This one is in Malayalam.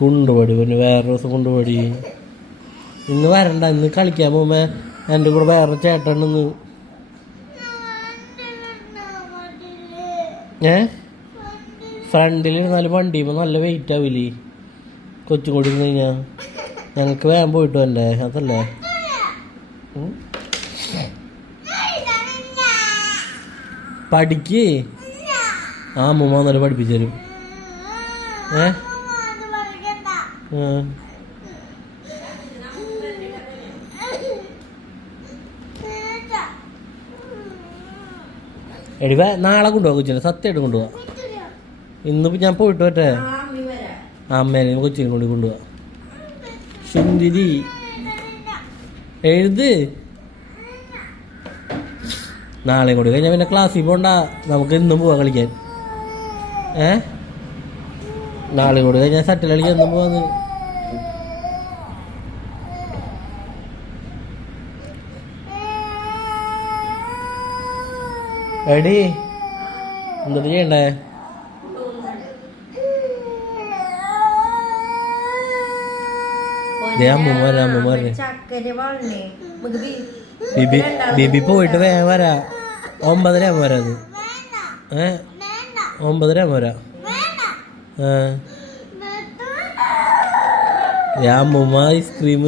കൊണ്ടുപോടി പിന്നെ വേറെ ദിവസം കൊണ്ടുപോടി. ഇന്ന് വരണ്ട, ഇന്ന് കളിക്കാൻ പോകുമ്പോ എൻ്റെ കൂടെ വേറെ ചേട്ടനെന്ന്. ഫ്രണ്ടിലിരുന്നാലും വണ്ടിയുമ്പോൾ നല്ല വെയിറ്റ് ആവില്ലേ കൊച്ചും കൂടി ഇരുന്ന് കഴിഞ്ഞാൽ. ഞങ്ങൾക്ക് വേഗം പോയിട്ട് വരണ്ടേ, അതല്ലേ. പഠിക്ക്. ആ അമ്മൂമ്മ വന്നാലും പഠിപ്പിച്ചു തരും. എടി നാളെ കൊണ്ടുപോകാം കൊച്ചിനെ, സത്യമായിട്ട് കൊണ്ടുപോവാം. ഇന്നിപ്പോൾ ഞാൻ പോയിട്ട് പറ്റേ അമ്മേനെ കൊച്ചിനെ കൊണ്ടുപോവാം. സുന്ദരി എഴുത്. നാളെ കൂടി കഴിഞ്ഞാൽ പിന്നെ ക്ലാസ്സിൽ പോകണ്ട, നമുക്ക് എന്നും പോവാം കളിക്കാൻ. നാളെ കൂടി കഴിഞ്ഞാൽ സട്ടിൽ കളിക്കാൻ എന്നും പോവാന്ന്. എടി എന്താ ചെയ്യണ്ടേ? ബിബി പോയിട്ട് വേഗം വരാ. 9:30 ആകുമ്പോൾ വരാം. അത് 9:30 ആകുമ്പോൾ വരാം. അമ്മൂമ്മ ഐസ്ക്രീം